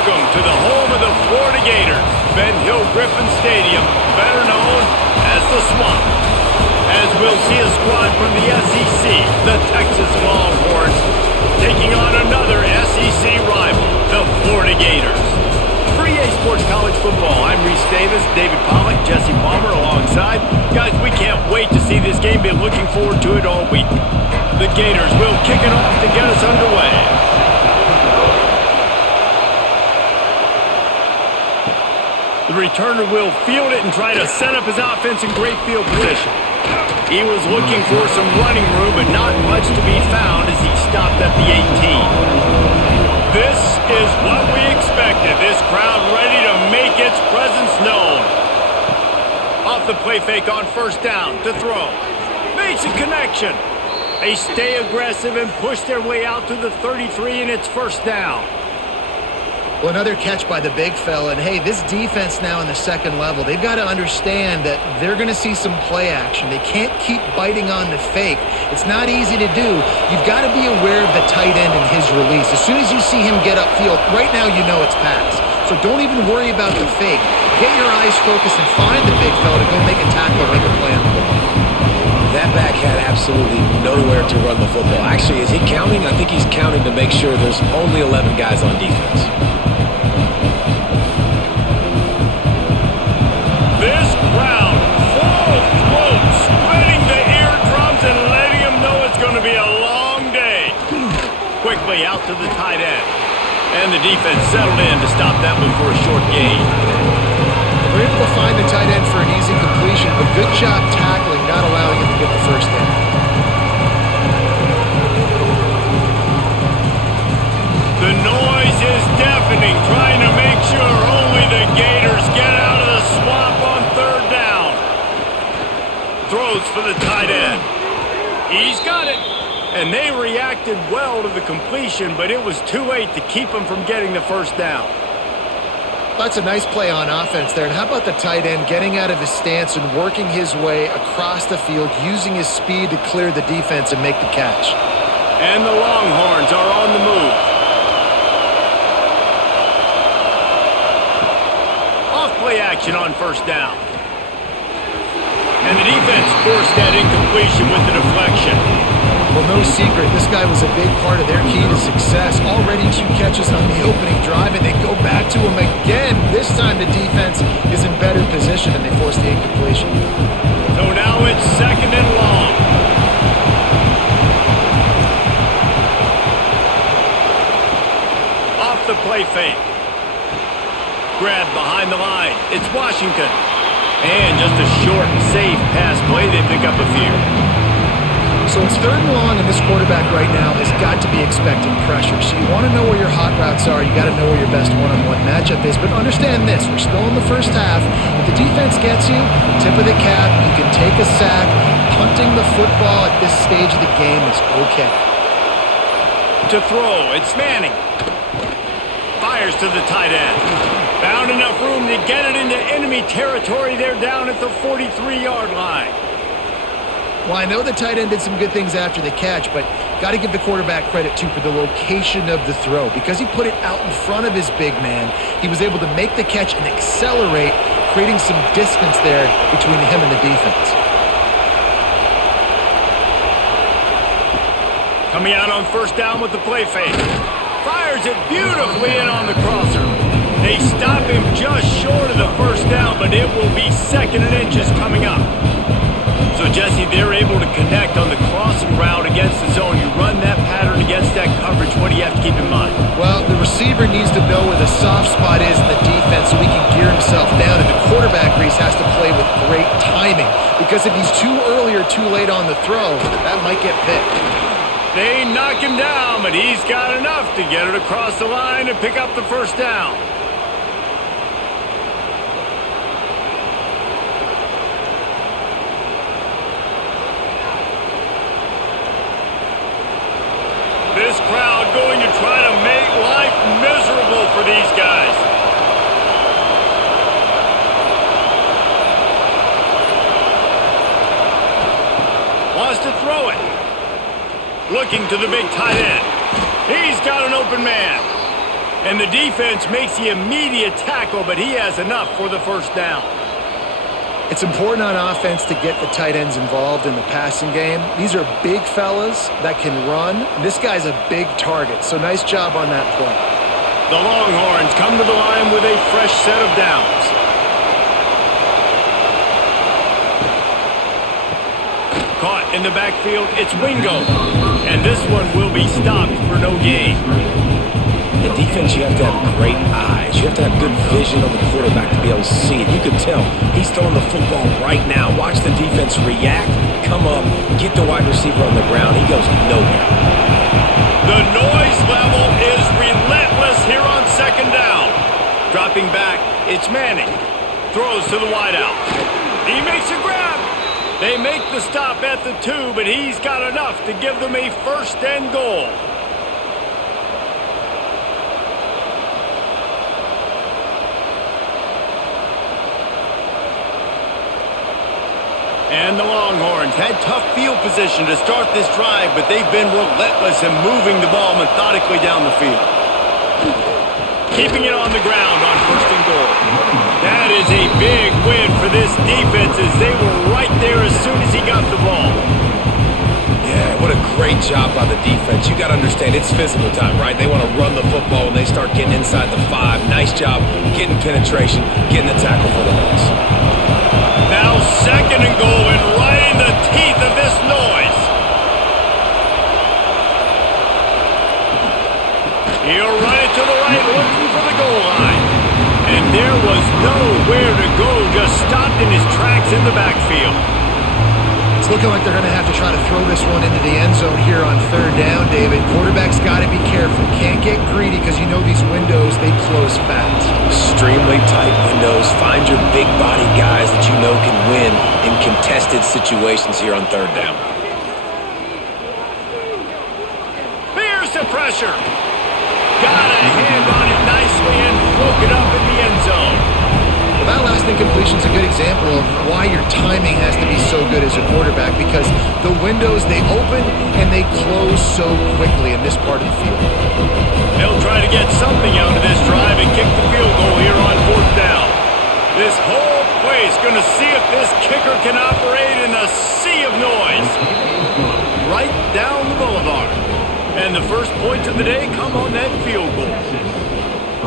Welcome to the home of the Florida Gators, Ben Hill Griffin Stadium, better known as the Swamp. As we'll see a squad from the SEC, the Texas Longhorns, taking on another SEC rival, the Florida Gators. For EA Sports College Football, I'm Reese Davis, David Pollack, Jesse Palmer alongside. Guys, we can't wait to see this game. Been looking forward to it all week. The Gators will kick it off to get us underway. The returner will field it and try to set up his offense in great field position. He was looking for some running room, but not much to be found as he stopped at the 18. This is what we expected. This crowd ready to make its presence known. Off the play fake on first down to throw. Makes a connection. They stay aggressive and push their way out to the 33, and it's first down. Well, another catch by the big fella. And, hey, this defense now in the second level, they've got to understand that they're going to see some play action. They can't keep biting on the fake. It's not easy to do. You've got to be aware of the tight end and his release. As soon as you see him get upfield, right now you know it's pass. So don't even worry about the fake. Get your eyes focused and find the big fella to go make a tackle or make a play on the ball. That back had absolutely nowhere to run the football. Actually, is he counting? I think he's counting to make sure there's only 11 guys on defense. This crowd, full throat, splitting the eardrums and letting them know it's going to be a long day. Quickly out to the tight end. And the defense settled in to stop that one for a short gain. They're able to find the tight end for an easy completion, but good job tackling, not allowing him to get the first down. The noise is deafening, trying to make sure only the Gators get out of the swamp on third down. Throws for the tight end. He's got it. And they reacted well to the completion, but it was too late to keep him from getting the first down. That's a nice play on offense there. And how about the tight end getting out of his stance and working his way across the field, using his speed to clear the defense and make the catch. And the Longhorns are on the move. Off-play action on first down. And the defense forced that incompletion with the deflection. Well, no secret, this guy was a big part of their key to success. Already 2 catches on the opening drive, and they go back to him again. This time the defense is in better position, and they force the incompletion. So now it's second and long. Off the play fake. Grab behind the line. It's Washington. And just a short, safe pass play. They pick up a few. So it's third and long, and this quarterback right now has got to be expecting pressure. So you want to know where your hot routes are. You got to know where your best one-on-one matchup is. But understand this, we're still in the first half. If the defense gets you, tip of the cap, you can take a sack. Punting the football at this stage of the game is okay. To throw, it's Manning. Fires to the tight end. Found enough room to get it into enemy territory. They're down at the 43-yard line. Well, I know the tight end did some good things after the catch, but got to give the quarterback credit, too, for the location of the throw. Because he put it out in front of his big man, he was able to make the catch and accelerate, creating some distance there between him and the defense. Coming out on first down with the play fake. Fires it beautifully in on the crosser. They stop him just short of the first down, but it will be second and inches coming up. So, Jesse, they're able to connect on the crossing route against the zone. You run that pattern against that coverage. What do you have to keep in mind? Well, the receiver needs to know where the soft spot is in the defense so he can gear himself down. And the quarterback, Reese, has to play with great timing. Because if he's too early or too late on the throw, that might get picked. They knock him down, but he's got enough to get it across the line and pick up the first down. This crowd going to try to make life miserable for these guys. Wants to throw it. Looking to the big tight end. He's got an open man. And the defense makes the immediate tackle, but he has enough for the first down. It's important on offense to get the tight ends involved in the passing game. These are big fellas that can run. This guy's a big target, so nice job on that play. The Longhorns come to the line with a fresh set of downs. Caught in the backfield, it's Wingo. And this one will be stopped for no gain. In defense, you have to have great eyes. You have to have good vision on the quarterback to be able to see it. You can tell he's throwing the football right now. Watch the defense react, come up, get the wide receiver on the ground. He goes nowhere. The noise level is relentless here on second down. Dropping back, it's Manning. Throws to the wideout. He makes a grab. They make the stop at the 2, but he's got enough to give them a first and goal. And the Longhorns had tough field position to start this drive, but they've been relentless in moving the ball methodically down the field. Keeping it on the ground on first and goal. That is a big win for this defense as they were right there as soon as he got the ball. Yeah, what a great job by the defense. You got to understand, it's physical time, right? They want to run the football when they start getting inside the 5. Nice job getting penetration, getting the tackle for the loss. Now second and goal and right in the teeth of this noise. He'll run it to the right, looking for the goal line. And there was nowhere to go, just stopped in his tracks in the backfield. It's looking like they're going to have to try to throw this one into the end zone here on third down, David. Quarterback's got to be careful. Can't get greedy because you know these windows, they close fast. Extremely tight windows. Find your big body guys that you know can win in contested situations here on third down. Here's the pressure. Got a hand on it nicely and broke it up in the end zone. Well, that last incompletion is a good example of why your timing has to be so good as a quarterback, because the windows, they open and they close so quickly in this part of the field. They'll try to get something out of this drive and kick the field goal here on fourth down. This whole place going to see if this kicker can operate in a sea of noise. Right down the boulevard. And the first points of the day come on that field goal.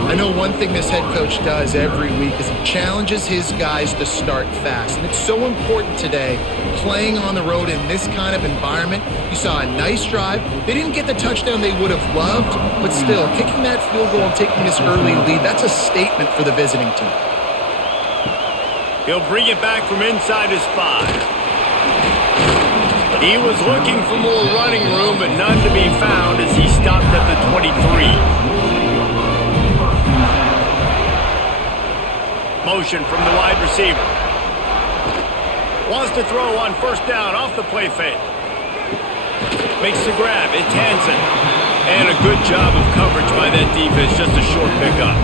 I know one thing this head coach does every week is he challenges his guys to start fast. And it's so important today, playing on the road in this kind of environment. You saw a nice drive. They didn't get the touchdown they would have loved, but still, kicking that field goal and taking this early lead, that's a statement for the visiting team. He'll bring it back from inside his 5. He was looking for more running room, but none to be found as he stopped at the 23. Motion from the wide receiver. Wants to throw on first down off the play fake. Makes the grab. It's Hansen. And a good job of coverage by that defense. Just a short pickup.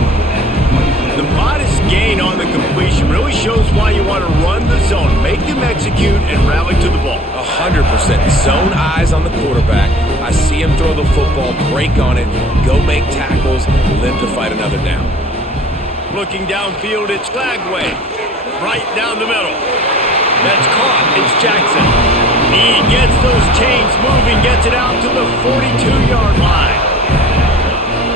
The modest gain on the completion really shows why you want to run the zone. Make them execute and rally to the ball. 100%. Zone eyes on the quarterback. I see him throw the football, break on it, go make tackles, live to fight another down. Looking downfield, it's Flagway. Right down the middle. That's caught. It's Jackson. He gets those chains moving, gets it out to the 42-yard line.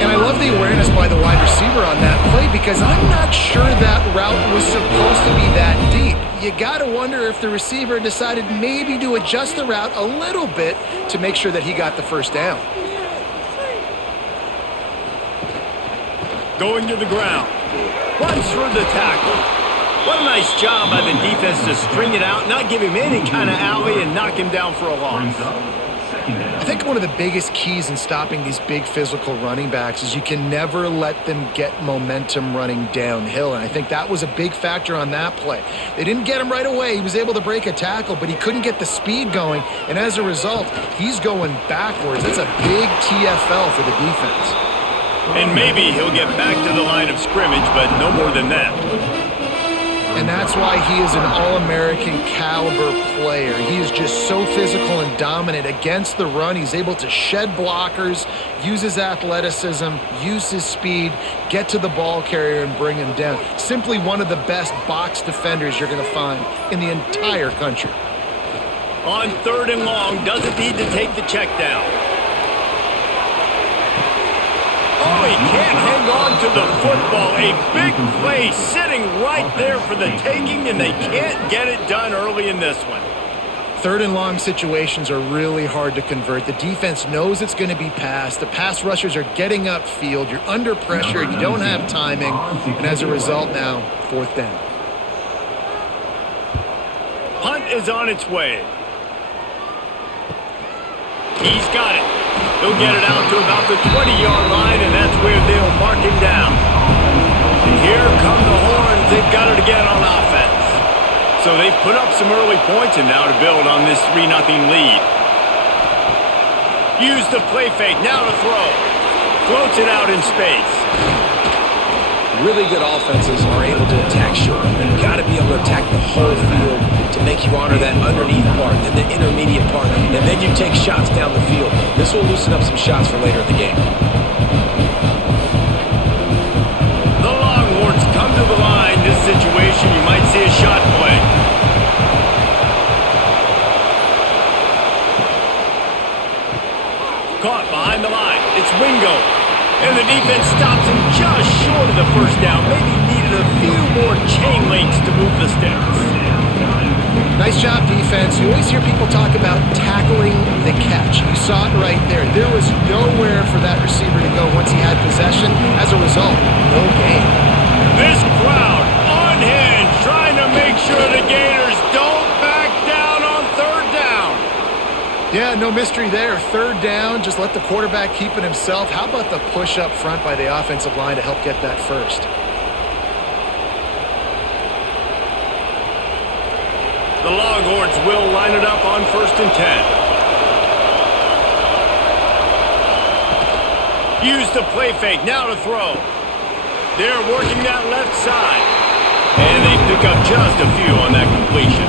And I love the awareness by the wide receiver on that play, because I'm not sure that route was supposed to be that deep. You got to wonder if the receiver decided maybe to adjust the route a little bit to make sure that he got the first down. Going to the ground. Runs through the tackle. What a nice job by the defense to string it out, not give him any kind of alley, and knock him down for a loss. I think one of the biggest keys in stopping these big physical running backs is you can never let them get momentum running downhill, and I think that was a big factor on that play. They didn't get him right away. He was able to break a tackle, but he couldn't get the speed going, and as a result, he's going backwards. That's a big TFL for the defense. And maybe he'll get back to the line of scrimmage, but no more than that. And that's why he is an All-American caliber player. He is just so physical and dominant against the run. He's able to shed blockers, use his athleticism, use his speed, get to the ball carrier and bring him down. Simply one of the best box defenders you're going to find in the entire country. On 3rd and long, doesn't need to take the check down. Oh, he can't hang on to the football. A big play sitting right there for the taking, and they can't get it done early in this one. 3rd and long situations are really hard to convert. The defense knows it's going to be passed. The pass rushers are getting upfield. You're under pressure. You don't have timing. And as a result now, 4th down. Punt is on its way. He's got it. He'll get it out to about the 20-yard line, and that's where they'll mark him down. And here come the Horns. They've got it again on offense. So they've put up some early points and now to build on this 3-0 lead. Use the play fake. Now to throw. Floats it out in space. Really good offenses are able to attack short. You've got to be able to attack the whole field to make you honor that underneath part, then the intermediate part, and then you take shots down the field. This will loosen up some shots for later in the game. The Longhorns come to the line. This situation, you might see a shot play. Caught behind the line. It's Wingo. And the defense stops him just short of the 1st down. Maybe needed a few more chain links to move the sticks. Nice job, defense. You always hear people talk about tackling the catch. You saw it right there. There was nowhere for that receiver to go once he had possession. As a result, no gain. This crowd unhinged, trying to make sure the Gators don't back down on 3rd down. Yeah, no mystery there. 3rd down, just let the quarterback keep it himself. How about the push up front by the offensive line to help get that first? The Longhorns will line it up on 1st and 10. Use the play fake. Now to throw. They're working that left side. And they pick up just a few on that completion.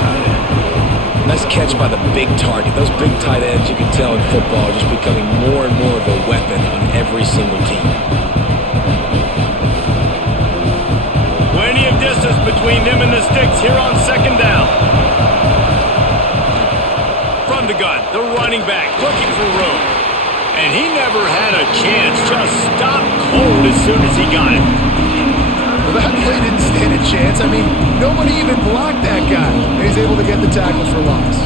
Nice catch by the big target. Those big tight ends, you can tell in football, are just becoming more and more of a weapon on every single team. Plenty of distance between them and the sticks here on 2nd down. From the gun, the running back looking for room. And he never had a chance. Just stopped cold as soon as he got it. Well, that play didn't stand a chance. I mean, nobody even blocked that guy. He's able to get the tackle for loss.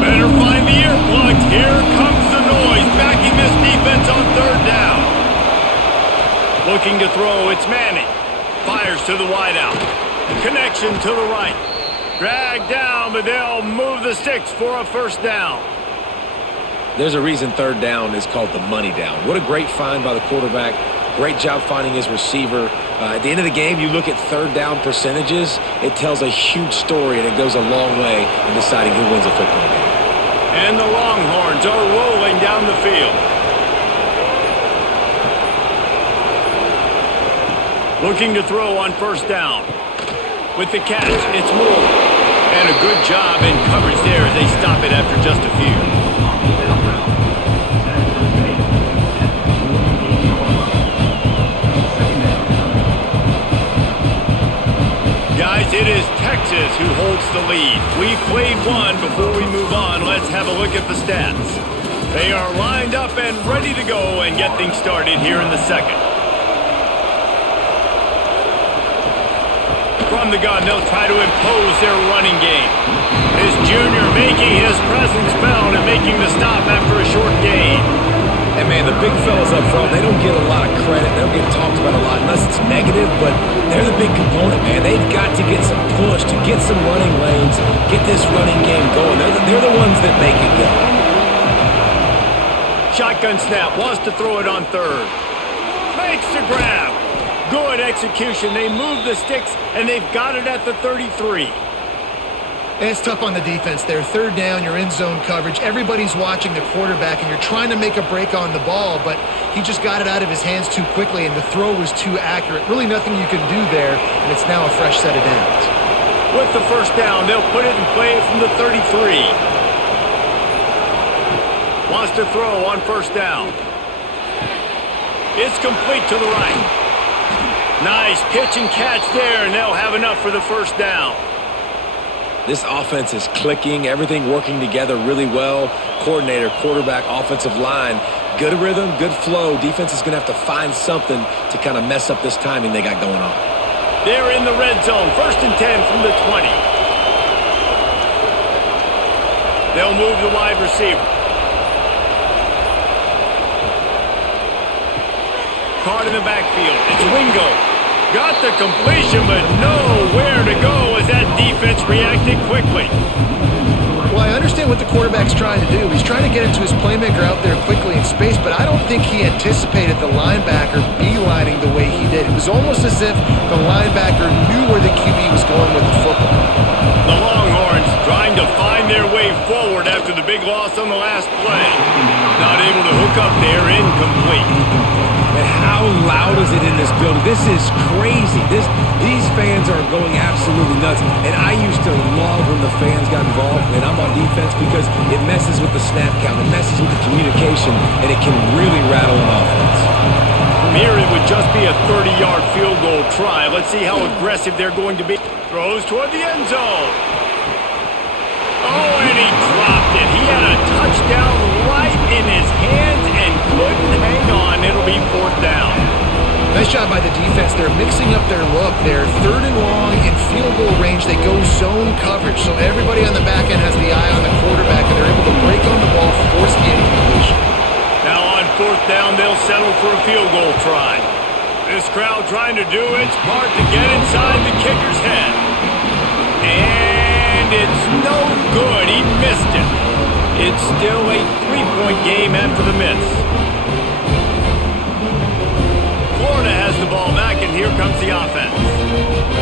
Better find the earplugs. Here comes the noise, backing this defense on 3rd down. Looking to throw, it's Manning. Fires to the wideout. Connection to the right. Drag down, but they'll move the sticks for a 1st down. There's a reason 3rd down is called the money down. What a great find by the quarterback. Great job finding his receiver. At the end of the game, you look at 3rd down percentages. It tells a huge story, and it goes a long way in deciding who wins a football game. And the Longhorns are rolling down the field. Looking to throw on 1st down. With the catch, it's Moore. And a good job in coverage there as they stop it after just a few. Guys, it is Texas who holds the lead. We've played one. Before we move on, let's have a look at the stats. They are lined up and ready to go and get things started here in the 2nd. From the gun, they'll try to impose their running game. This junior making his presence felt and making the stop after a short gain. And man, the big fellas up front, they don't get a lot of credit. They don't get talked about a lot unless it's negative, but they're the big component, man. They've got to get some push, to get some running lanes, get this running game going. They're the ones that make it go. Shotgun snap, wants to throw it on 3rd. Makes the grab. Good execution. They move the sticks, and they've got it at the 33. It's tough on the defense there. Third down, you're in zone coverage. Everybody's watching the quarterback, and you're trying to make a break on the ball, but he just got it out of his hands too quickly, and the throw was too accurate. Really nothing you can do there, and it's now a fresh set of downs. With the first down, they'll put it in play from the 33. Wants to throw on first down. It's complete to the right. Nice pitch and catch there, and they'll have enough for the first down. This offense is clicking, everything working together really well. Coordinator, quarterback, offensive line, good rhythm, good flow. Defense is going to have to find something to kind of mess up this timing they got going on. They're in the red zone, 1st and 10 from the 20. They'll move the wide receiver. Caught in the backfield. It's Wingo. Got the completion, but nowhere to go as that defense reacted quickly. Well, I understand what the quarterback's trying to do. He's trying to get it to his playmaker out there quickly in space, but I don't think he anticipated the linebacker beelining the way he did. It was almost as if the linebacker knew where the QB was going with the football. The Longhorns trying to find their way forward after the big loss on the last play. Not able to hook up there, incomplete. Man, how loud is it in this building? This is crazy. These fans are going absolutely nuts. And I used to love when the fans got involved, and I'm on defense, because it messes with the snap count, it messes with the communication, and it can really rattle an offense. From here, it would just be a 30-yard field goal try. Let's see how aggressive they're going to be. Throws toward the end zone. Oh, and he dropped it. He had a touchdown right in his hands and couldn't hang on. It'll be 4th down. Nice job by the defense. They're mixing up their look. They're 3rd and long in field goal range. They go zone coverage, so everybody on the back end has the eye on the quarterback, and they're able to break on the ball, force the incompletion. Now on 4th down, they'll settle for a field goal try. This crowd trying to do its part to get inside the kicker's head. And it's no good. He missed it. It's still a 3-point game after the miss. Florida has the ball back, and here comes the offense.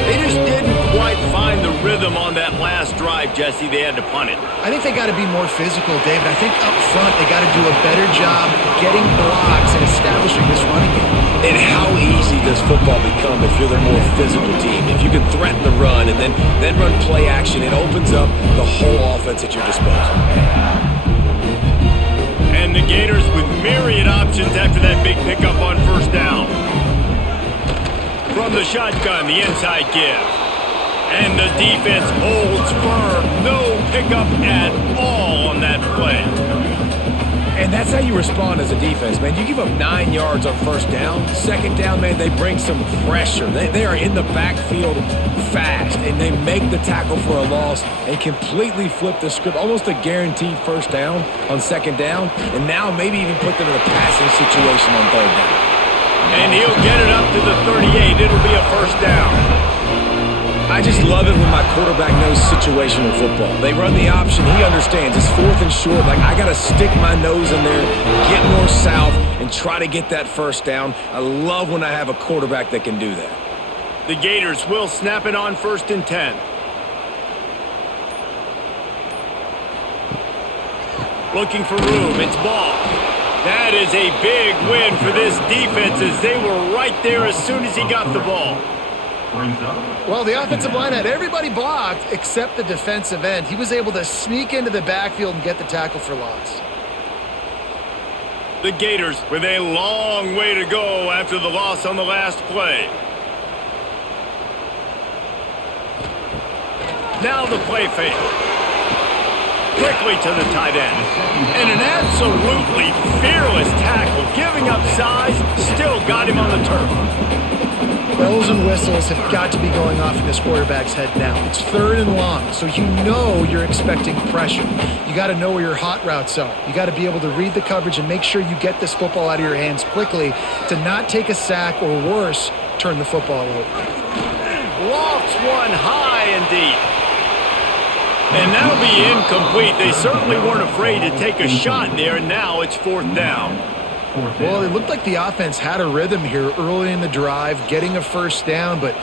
They just didn't quite find the rhythm on that last drive, Jesse. They had to punt it. I think they got to be more physical, David. I think up front they got to do a better job getting blocks and establishing this running game. And how easy does football become if you're the more physical team? If you can threaten the run and then run play action, it opens up the whole offense at your disposal. And the Gators with myriad options after that big pickup on first down. From the shotgun, the inside give. And the defense holds firm. No pickup at all on that play. And that's how you respond as a defense, man. You give up 9 yards on first down. Second down, man, they bring some pressure. They are in the backfield fast, and they make the tackle for a loss and completely flip the script. Almost a guaranteed first down on second down, and now maybe even put them in a passing situation on third down. And he'll get it up to the 38. It'll be a first down. I just love it when my quarterback knows situational football. They run the option. He understands. It's 4th and short. Like, I got to stick my nose in there, get north south, and try to get that first down. I love when I have a quarterback that can do that. The Gators will snap it on 1st and 10. Looking for room. It's Ball. That is a big win for this defense, as they were right there as soon as he got the ball. Well, the offensive line had everybody blocked except the defensive end. He was able to sneak into the backfield and get the tackle for loss. The Gators with a long way to go after the loss on the last play. Now the play fake. Quickly to the tight end. And an absolutely fearless tackle, giving up size, still got him on the turf. Bells and whistles have got to be going off in this quarterback's head now. It's 3rd and long, so you know you're expecting pressure. You got to know where your hot routes are. You got to be able to read the coverage and make sure you get this football out of your hands quickly to not take a sack or worse, turn the football over. Lofts one high and deep. And that'll be incomplete. They certainly weren't afraid to take a shot there. Now it's 4th down. Well, it looked like the offense had a rhythm here early in the drive, getting a first down, but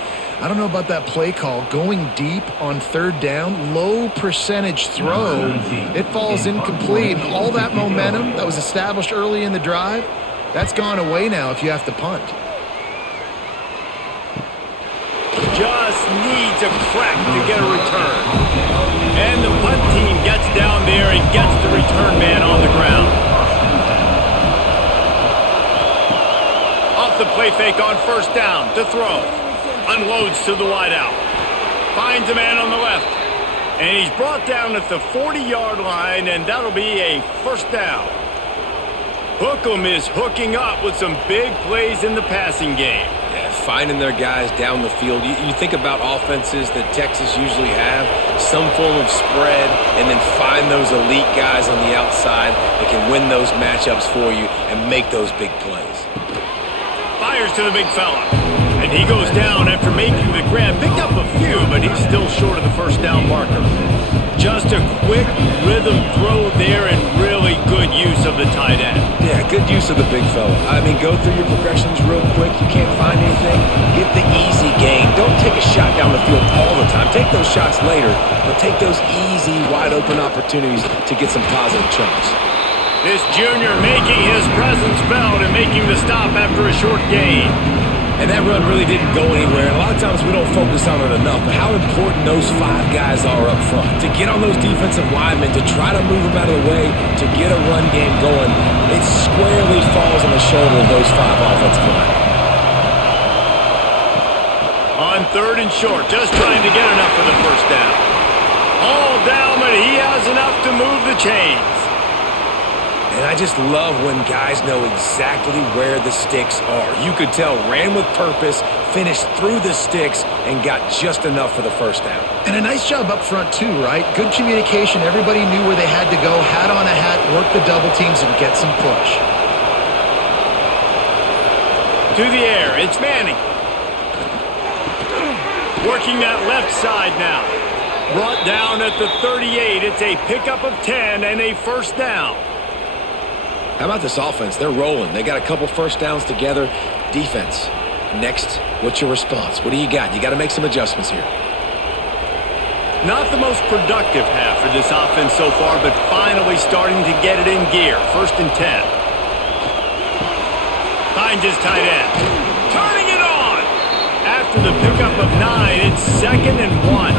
I don't know about that play call. Going deep on third down, low percentage throw, it falls incomplete. And all that momentum that was established early in the drive, that's gone away now if you have to punt. Just needs a crack to get a return. And the punt team gets down there and gets the return man on the ground. Off the play fake on first down to throw. Unloads to the wideout. Finds a man on the left. And he's brought down at the 40-yard line, and that'll be a first down. Hookem is hooking up with some big plays in the passing game. Yeah, finding their guys down the field. You think about offenses that Texas usually have, some form of spread, and then find those elite guys on the outside that can win those matchups for you and make those big plays. Fires to the big fella. And he goes down after making the grab. Picked up a few, but he's still short of the first down marker. Just a quick rhythm throw there and really good use of the tight end. Yeah, good use of the big fella. I mean, go through your progressions real quick. You can't find anything. Get the easy gain. Don't take a shot down the field all the time. Take those shots later, but take those easy, wide-open opportunities to get some positive chunks. This junior making his presence felt and making the stop after a short gain. And that run really didn't go anywhere. And a lot of times we don't focus on it enough, but how important those five guys are up front. To get on those defensive linemen, to try to move them out of the way, to get a run game going, it squarely falls on the shoulder of those five offensive linemen. On third and short, just trying to get enough for the first down. All down, but he has enough to move the chains. And I just love when guys know exactly where the sticks are. You could tell, ran with purpose, finished through the sticks, and got just enough for the first down. And a nice job up front too, right? Good communication. Everybody knew where they had to go, hat on a hat, work the double teams, and get some push. To the air, it's Manning. Working that left side now. Brought down at the 38. It's a pickup of 10 and a first down. How about this offense? They're rolling. They got a couple first downs together. Defense. Next, what's your response? What do you got? You got to make some adjustments here. Not the most productive half for this offense so far, but finally starting to get it in gear. First and 10. Finds his tight end. Turning it on! After the pickup of 9, it's 2nd and 1.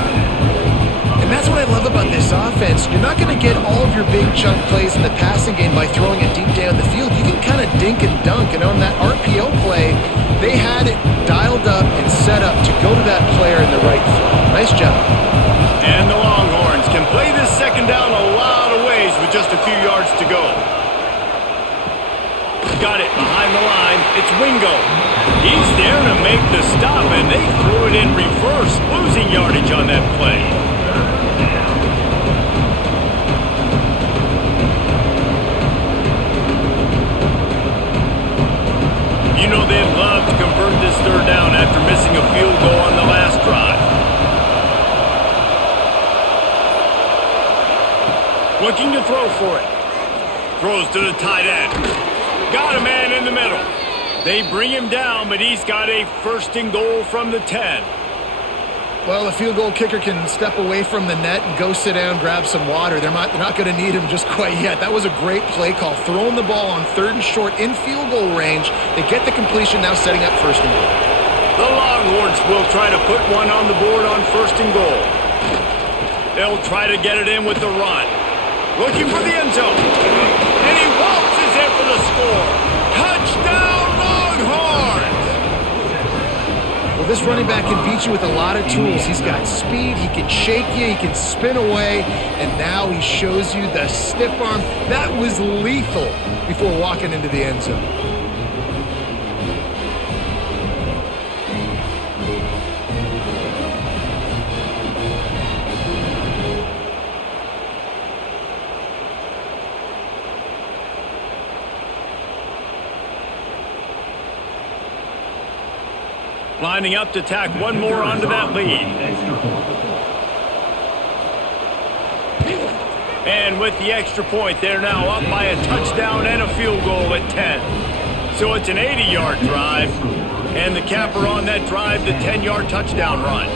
And that's what I love about this offense. You're not going to get all of your big chunk plays in the passing game by throwing it deep down the field. You can kind of dink and dunk. And on that RPO play, they had it dialed up and set up to go to that player in the right flow. Nice job. And the Longhorns can play this second down a lot of ways with just a few yards to go. Got it behind the line. It's Wingo. He's there to make the stop, and they threw it in reverse, losing yardage on that play. You know they'd love to convert this third down after missing a field goal on the last drive. Looking to throw for it. Throws to the tight end. Got a man in the middle. They bring him down, but he's got a first and goal from the 10. Well, the field goal kicker can step away from the net and go sit down, grab some water. They're not going to need him just quite yet. That was a great play call. Throwing the ball on third and short in field goal range. They get the completion, now setting up first and goal. The Longhorns will try to put one on the board on first and goal. They'll try to get it in with the run. Looking for the end zone. And he waltzes in for the score. Touchdown, Longhorns! Well, this running back can beat you with a lot of tools. He's got speed, he can shake you, he can spin away, and now he shows you the stiff arm. That was lethal before walking into the end zone. Lining up to tack one more onto that lead. And with the extra point, they're now up by a touchdown and a field goal at 10. So it's an 80-yard drive, and the capper on that drive, the 10-yard touchdown run.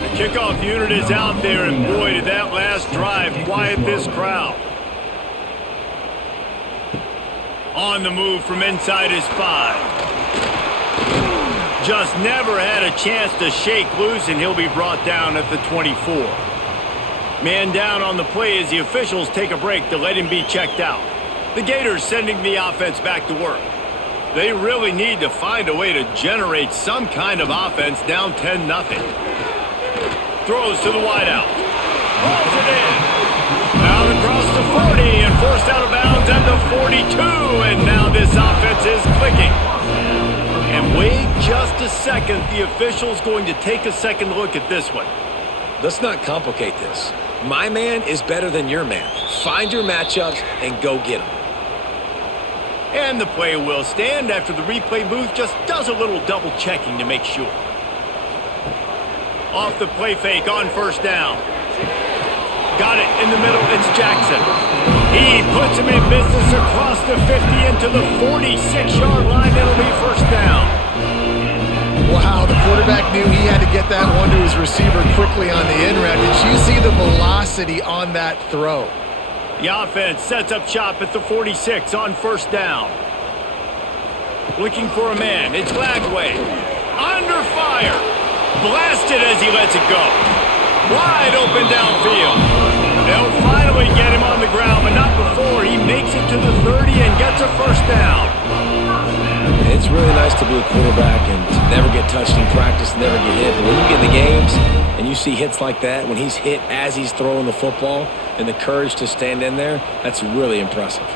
The kickoff unit is out there, and boy, did that last drive quiet this crowd. On the move from inside his 5. Just never had a chance to shake loose, and he'll be brought down at the 24. Man down on the play as the officials take a break to let him be checked out. The Gators sending the offense back to work. They really need to find a way to generate some kind of offense down 10-0. Throws to the wideout. Pulls it in. Out across the 40 and forced out of bounds at the 42. And now this offense is clicking. And wait just a second. The official's going to take a second look at this one. Let's not complicate this. My man is better than your man. Find your matchups and go get them. And the play will stand after the replay booth just does a little double checking to make sure. Off the play fake on first down. Got it in the middle. It's Jackson. He puts him in business across the 50 into the 46-yard line. It'll be first down. Wow, the quarterback knew he had to get that one to his receiver quickly on the in route. Did you see the velocity on that throw? The offense sets up shop at the 46 on first down. Looking for a man. It's Lagway. Under fire. Blasted as he lets it go. Wide open downfield. They'll finally get him on the ground, but not before he makes it to the 30 and gets a first down. It's really nice to be a quarterback and to never get touched in practice, never get hit. But when you get in the games and you see hits like that, when he's hit as he's throwing the football and the courage to stand in there, that's really impressive.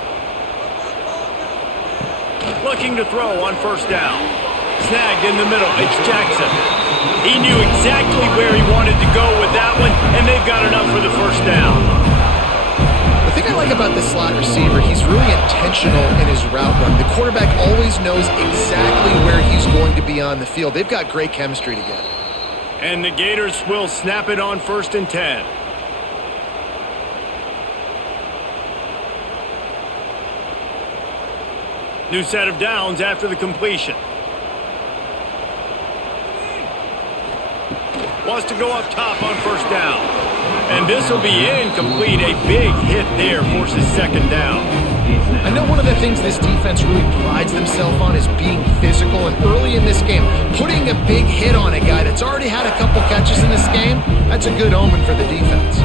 Looking to throw on first down. Snagged in the middle. It's Jackson. He knew exactly where he wanted to go with that one, and they've got enough for the first down. The thing I like about the slot receiver, he's really intentional in his route run. The quarterback always knows exactly where he's going to be on the field. They've got great chemistry together. And the Gators will snap it on 1st and 10. New set of downs after the completion. Wants to go up top on first down. And this will be incomplete. A big hit there forces second down. I know one of the things this defense really prides themselves on is being physical. And early in this game, putting a big hit on a guy that's already had a couple catches in this game, that's a good omen for the defense.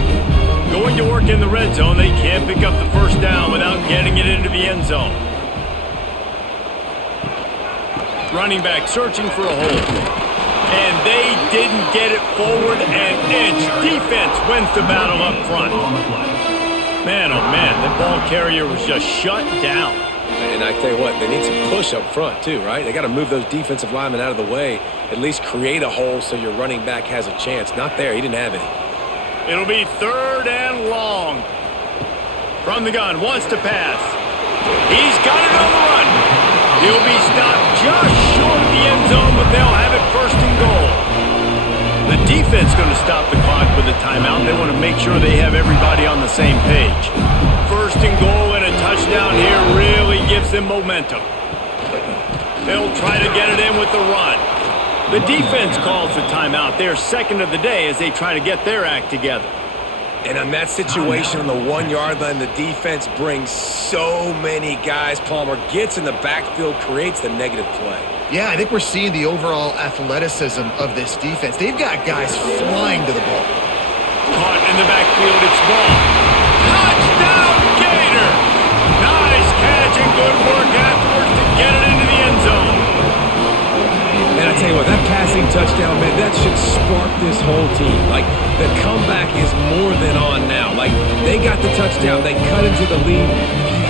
Going to work in the red zone. They can't pick up the first down without getting it into the end zone. Running back searching for a hole. And they didn't get it forward an inch. Defense wins the battle up front. Man, oh man, the ball carrier was just shut down. And I tell you what, they need some push up front too, right? They got to move those defensive linemen out of the way, at least create a hole so your running back has a chance. Not there, he didn't have any. It'll be 3rd and long. From the gun, wants to pass. He's got it on the run. He'll be stopped just short of the end zone, but they'll have it 1st and goal. The defense going to stop the clock with a timeout. They want to make sure they have everybody on the same page. 1st and goal and a touchdown here really gives them momentum. They'll try to get it in with the run. The defense calls the timeout. They're 2nd of the day as they try to get their act together. And on that situation on the 1-yard line, the defense brings so many guys. Palmer gets in the backfield, creates the negative play. Yeah, I think we're seeing the overall athleticism of this defense. They've got guys flying to the ball. Caught in the backfield, it's ball. Touchdown, Gator! Nice catch and good work afterwards to get it into the end zone. Man, I tell you what, that passing touchdown, man, that should spark this whole team. Like, the comeback is more than on now. Like, they got the touchdown. They cut into the lead.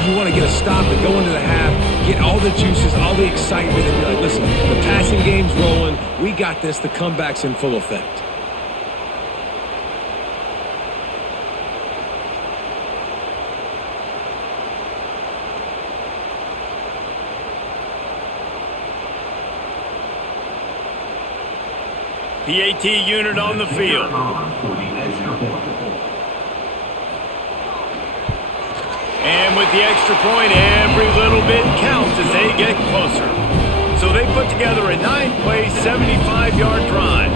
You want to get a stop and go into the half, get all the juices, all the excitement, and be like, listen, the passing game's rolling. We got this. The comeback's in full effect. PAT unit on the field. And with the extra point, every little bit counts as they So they put together a 9-play, 75-yard drive.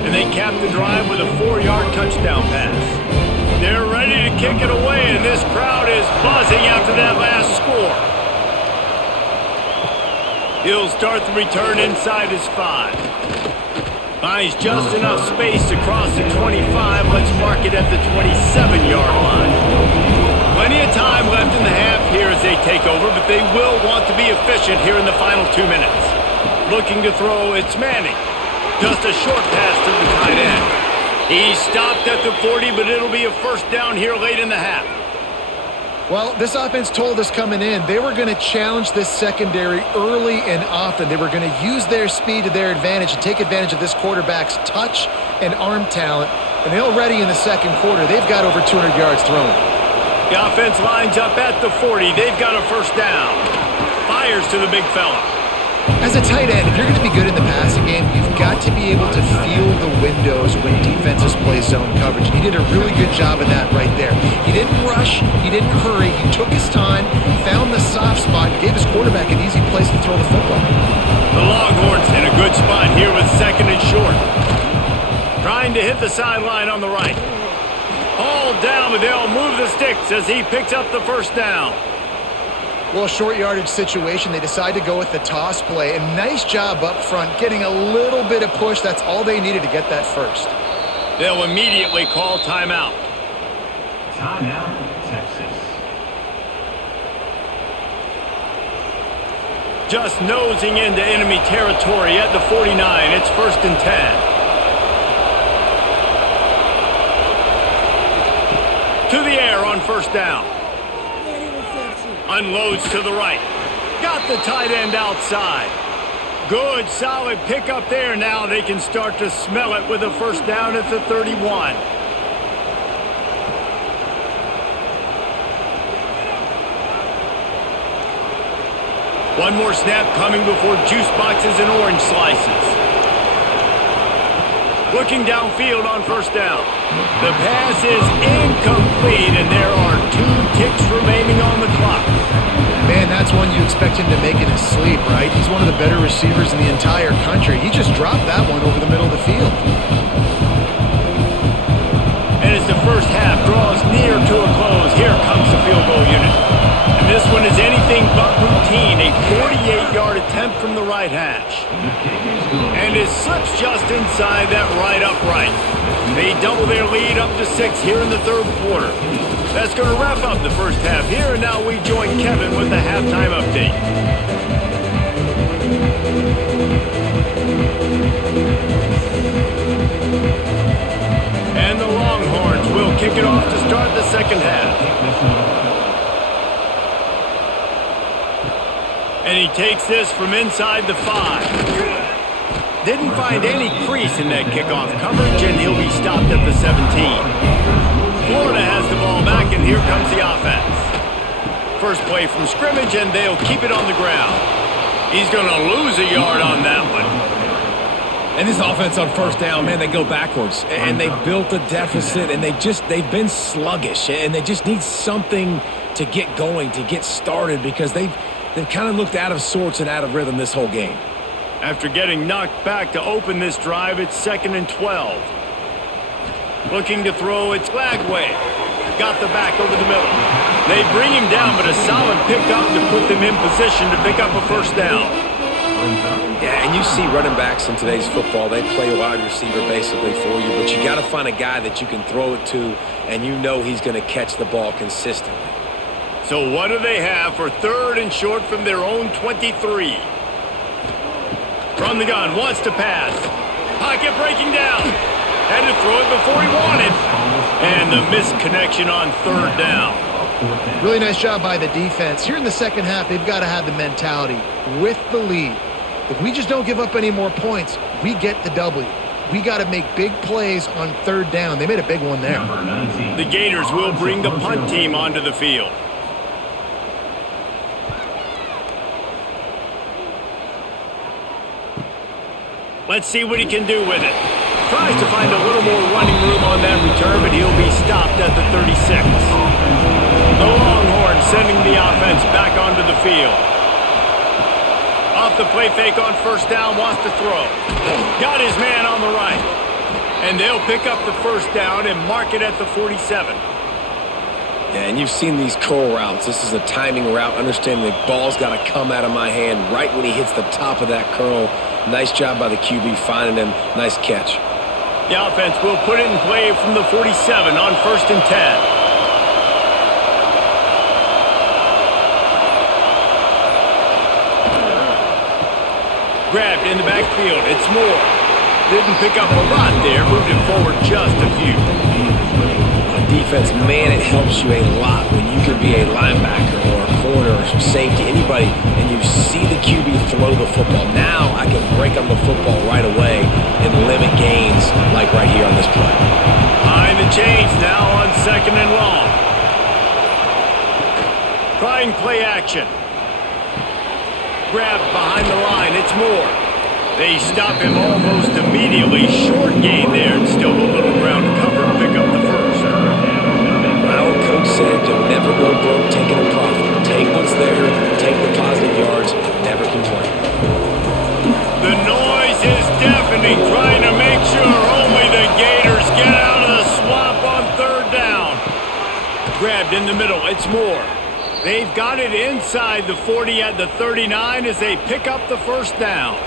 And they capped the drive with a 4-yard touchdown pass. They're ready to kick it away, and this crowd is buzzing after that last score. He'll start the return inside his 5. Finds just enough space to cross the 25. Let's mark it at the 27-yard line. Plenty of time left in the half here as they take over, but they will want to be efficient here in the final 2 minutes. Looking to throw, it's Manning. Just a short pass to the tight end. He stopped at the 40, but it'll be a first down here late in the half. Well, this offense told us coming in they were going to challenge this secondary early and often. They were going to use their speed to their advantage and take advantage of this quarterback's touch and arm talent. And already in the second quarter, they've got over 200 yards thrown. The offense lines up at the 40. They've got a first down. Fires to the big fella. As a tight end, if you're going to be good in the passing game, you've got to be able to feel the windows when defenses play zone coverage. He did a really good job of that right there. He didn't rush. He didn't hurry. He took his time, found the soft spot, and gave his quarterback an easy place to throw the football. The Longhorns in a good spot here with second and short. Trying to hit the sideline on the right. All down, but they'll move the sticks as he picks up the first down. Well, short yardage situation, they decide to go with the toss play. And nice job up front, getting a little bit of push. That's all they needed to get that first. They'll immediately call timeout. Timeout, Texas. Just nosing into enemy territory at the 49. It's first and 10. To the air on first down. Unloads to the right. Got the tight end outside. Good, solid pickup there. Now they can start to smell it with a first down at the 31. One more snap coming before juice boxes and orange slices. Looking downfield on first down. The pass is incomplete, and there are 2 ticks remaining on the clock. Man, that's one you expect him to make in his sleep, right? He's one of the better receivers in the entire country. He just dropped that one over the middle of the field. And as the first half draws near to a close, here comes the field goal unit. And this one is anything but routine, a 48-yard attempt from the right hash. And it slips just inside that right upright. They double their lead up to 6 here in the third quarter. That's going to wrap up the first half here, and now we join Kevin with the halftime update. And the Longhorns will kick it off to start the second half. And he takes this from inside the 5. Didn't find any crease in that kickoff coverage, and he'll be stopped at the 17. Florida has the ball back, and here comes the offense. First play from scrimmage, and they'll keep it on the ground. He's going to lose a yard on that one. And this offense on first down, man, they go backwards. And they've built a deficit, and they've been sluggish. And they just need something to get going, to get started, because they've kind of looked out of sorts and out of rhythm this whole game. After getting knocked back to open this drive, it's 2nd and 12. Looking to throw, it's Lagway. Got the back over the middle. They bring him down, but a solid pickup to put them in position to pick up a first down. Yeah, and you see running backs in today's football, they play wide receiver basically for you, but you got to find a guy that you can throw it to, and you know he's going to catch the ball consistently. So what do they have for 3rd and short from their own 23? From the gun, wants to pass. Pocket breaking down. Had to throw it before he wanted. And the misconnection on 3rd down. Really nice job by the defense. Here in the second half, they've got to have the mentality with the lead. If we just don't give up any more points, we get the W. We got to make big plays on 3rd down. They made a big one there. The Gators will bring the punt team onto the field. Let's see what he can do with it. Tries to find a little more running room on that return, but he'll be stopped at the 36. The Longhorns sending the offense back onto the field. off the play fake on first down, wants to throw. Got his man on the right. And they'll pick up the first down and mark it at the 47. Yeah, and you've seen these curl routes. This is a timing route, understanding the ball's got to come out of my hand right when he hits the top of that curl. Nice job by the QB finding him. Nice catch. The offense will put it in play from the 47 on 1st and 10. Grabbed in the backfield. It's Moore. Didn't pick up a lot there. Moved it forward just a few. Defense, man, it helps you a lot when you can be a linebacker or a corner or safety, anybody, and you see the QB throw the football. Now I can break on the football right away and limit gains like right here on this play. Behind the chains now on 2nd and long. Trying play action. Grabbed behind the line. It's Moore. They stop him almost immediately. Short gain there and still a little ground to cover to pick up the first. Our coach said to never go broke taking a profit. Take what's there, take the positive yards, and never complain. The noise is deafening, trying to make sure only the Gators get out of the swamp on 3rd down. Grabbed in the middle, it's Moore. They've got it inside the 40 at the 39 as they pick up the first down.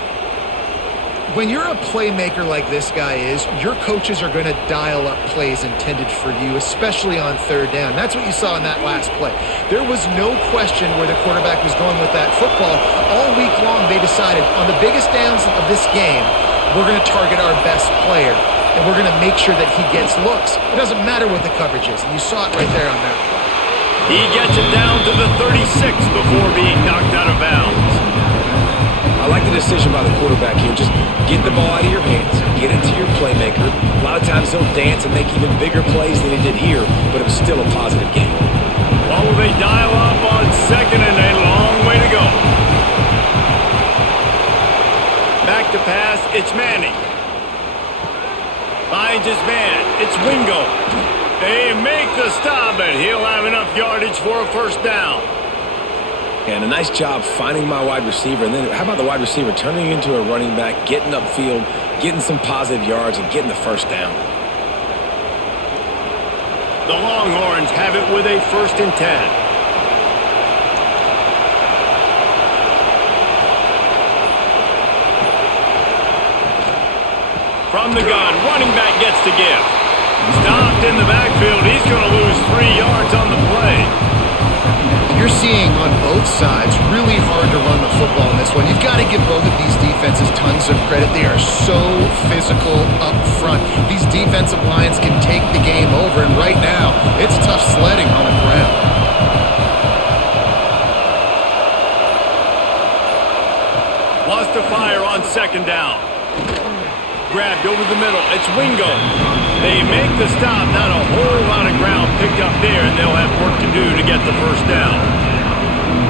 When you're a playmaker like this guy is, your coaches are going to dial up plays intended for you, especially on 3rd down. That's what you saw in that last play. There was no question where the quarterback was going with that football. All week long, they decided on the biggest downs of this game, we're going to target our best player, and we're going to make sure that he gets looks. It doesn't matter what the coverage is, and you saw it right there on that play. He gets it down to the 36 before being knocked out of bounds. I like the decision by the quarterback here. Just get the ball out of your hands. Get it to your playmaker. A lot of times he'll dance and make even bigger plays than he did here, but it was still a positive game. Well, will they dial up on 2nd and a long way to go? Back to pass, it's Manning. Finds his man, it's Wingo. They make the stop, but he'll have enough yardage for a first down. And a nice job finding my wide receiver. And then how about the wide receiver turning into a running back, getting upfield, getting some positive yards, and getting the first down. The Longhorns have it with a 1st and 10. From the gun, running back gets to give. Stopped in the backfield. He's going to lose 3 yards on the play. You're seeing on both sides really hard to run the football in this one. You've got to give both of these defenses tons of credit. They are so physical up front. These defensive lines can take the game over, and right now, it's tough sledding on the ground. Wants to fire on 2nd down. Grabbed over the middle. It's Wingo. They make the stop. Not a whole lot of ground picked up there, and they'll have work to do to get the first down.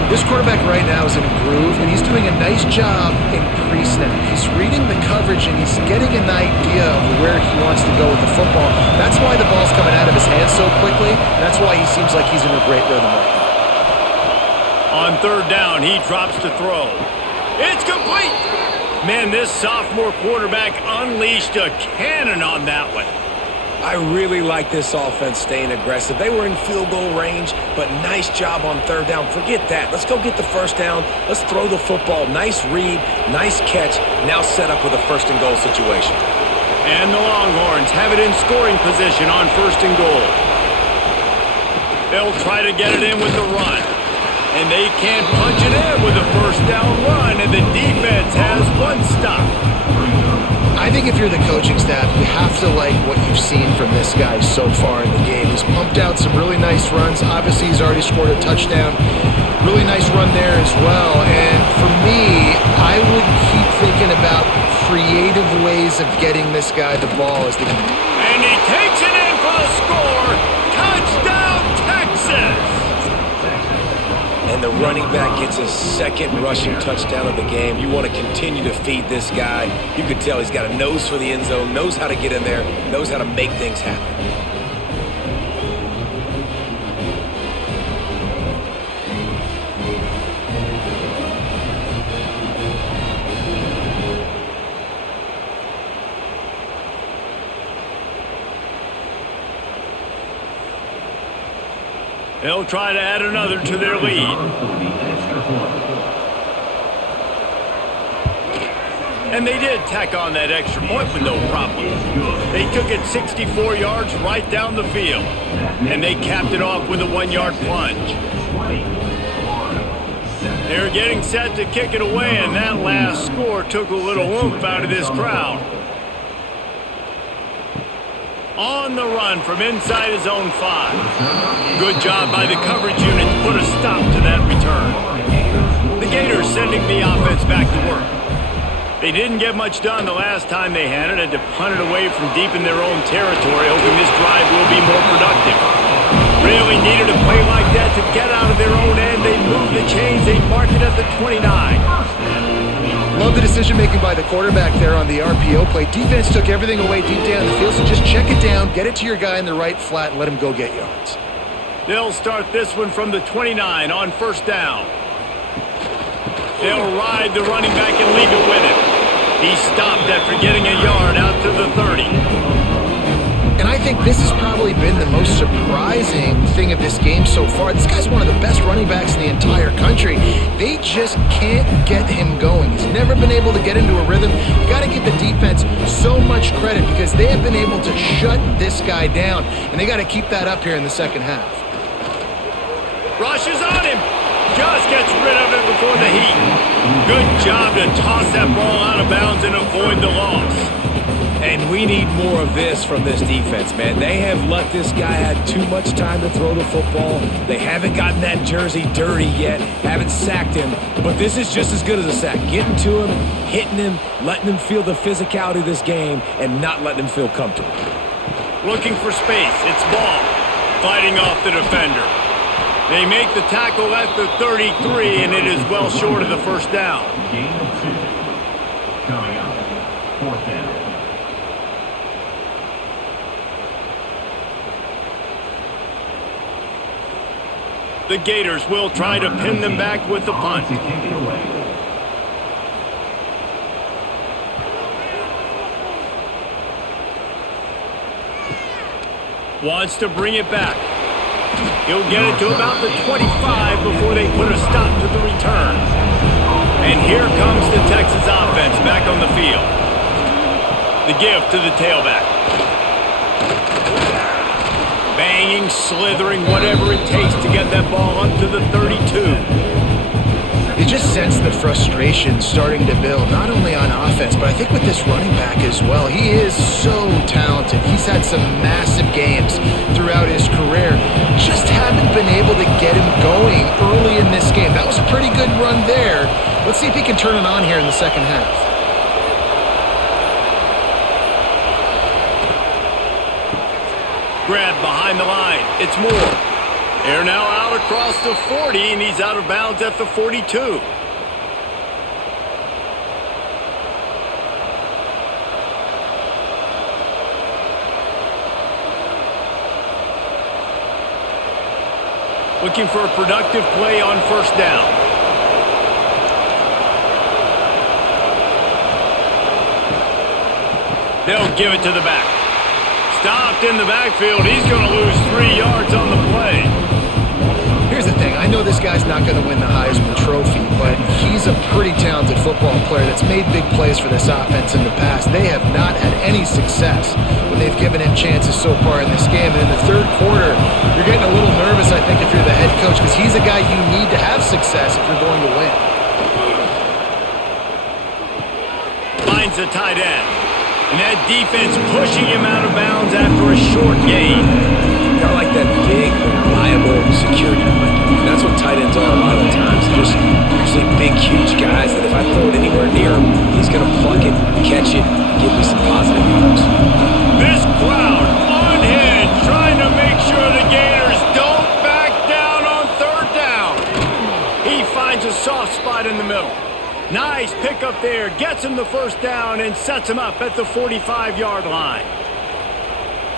This quarterback right now is in a groove, and he's doing a nice job in pre-snap. He's reading the coverage, and he's getting an idea of where he wants to go with the football. That's why the ball's coming out of his hands so quickly. That's why he seems like he's in a great rhythm right now. On 3rd down, he drops to throw. It's complete! Man, this sophomore quarterback unleashed a cannon on that one. I really like this offense staying aggressive. They were in field goal range, but nice job on 3rd down. Forget that. Let's go get the first down. Let's throw the football. Nice read, nice catch. Now set up with a 1st and goal situation. And the Longhorns have it in scoring position on 1st and goal. They'll try to get it in with the run. And they can't punch it in with a 1st down run, and the defense has 1 stop. I think if you're the coaching staff, you have to like what you've seen from this guy so far in the game. He's pumped out some really nice runs. Obviously, he's already scored a touchdown. Really nice run there as well. And for me, I would keep thinking about creative ways of getting this guy the ball as the game. And he takes it in for the score. Touchdown, Texas! And the running back gets his 2nd rushing touchdown of the game. You want to continue to feed this guy. You could tell he's got a nose for the end zone, knows how to get in there, knows how to make things happen. They'll try to add another to their lead. And they did tack on that extra point with no problem. They took it 64 yards right down the field. And they capped it off with a 1-yard plunge. They're getting set to kick it away, and that last score took a little oomph out of this crowd. On the run from inside his own 5. Good job by the coverage unit to put a stop to that return. The Gators sending the offense back to work. They didn't get much done the last time they had it, had to punt it away from deep in their own territory, hoping this drive will be more productive. Really needed a play like that to get out of their own end. They moved the chains. They marked it at the 29. Love the decision-making by the quarterback there on the RPO play. Defense took everything away deep down the field, so just check it down, get it to your guy in the right flat, and let him go get yards. They'll start this one from the 29 on first down. They'll ride the running back and leave it with him. He stopped after getting a yard out to the 30. And I think this has probably been the most surprising thing of this game so far. This guy's one of the best running backs in the entire country. They just can't get him going. He's never been able to get into a rhythm. You got to give the defense so much credit because they have been able to shut this guy down, and they got to keep that up here in the second half. Rushes on him. Just gets rid of it before the heat. Good job to toss that ball out of bounds and avoid the loss. And we need more of this from this defense, man. They have let this guy have too much time to throw the football. They haven't gotten that jersey dirty yet, haven't sacked him. But this is just as good as a sack. Getting to him, hitting him, letting him feel the physicality of this game, and not letting him feel comfortable. Looking for space. It's Ball fighting off the defender. They make the tackle at the 33, and it is well short of the first down. Gain of 2. Coming up, 4th down. The Gators will try to pin them back with the punt. To kick it away. Wants to bring it back. He'll get it to about the 25 before they put a stop to the return. And here comes the Texas offense back on the field. The give to the tailback. Banging, slithering, whatever it takes to get that ball up to the 32. You just sense the frustration starting to build, not only on offense, but I think with this running back as well. He is so talented. He's had some massive games throughout his career. Just haven't been able to get him going early in this game. That was a pretty good run there. Let's see if he can turn it on here in the second half. Grab behind the line. It's Moore. They're now out across the 40, and he's out of bounds at the 42. Looking for a productive play on first down. They'll give it to the back. Stopped in the backfield. He's going to lose 3 yards on the play. Here's the thing. I know this guy's not going to win the Heisman Trophy, but he's a pretty talented football player that's made big plays for this offense in the past. They have not had any success when they've given him chances so far in this game. And in the third quarter, you're getting a little nervous, I think, if you're the head coach, because he's a guy you need to have success if you're going to win. Finds the tight end. And that defense pushing him out of bounds after a short gain. Kind of like that big, reliable security blanket. And that's what tight ends are a lot of the times. They're just usually big, huge guys that if I throw it anywhere near him, he's going to pluck it, catch it, and give me some positive yards. This crowd unhinged, trying to make sure the Gators don't back down on third down. He finds a soft spot in the middle. Nice pickup there, gets him the first down and sets him up at the 45-yard line.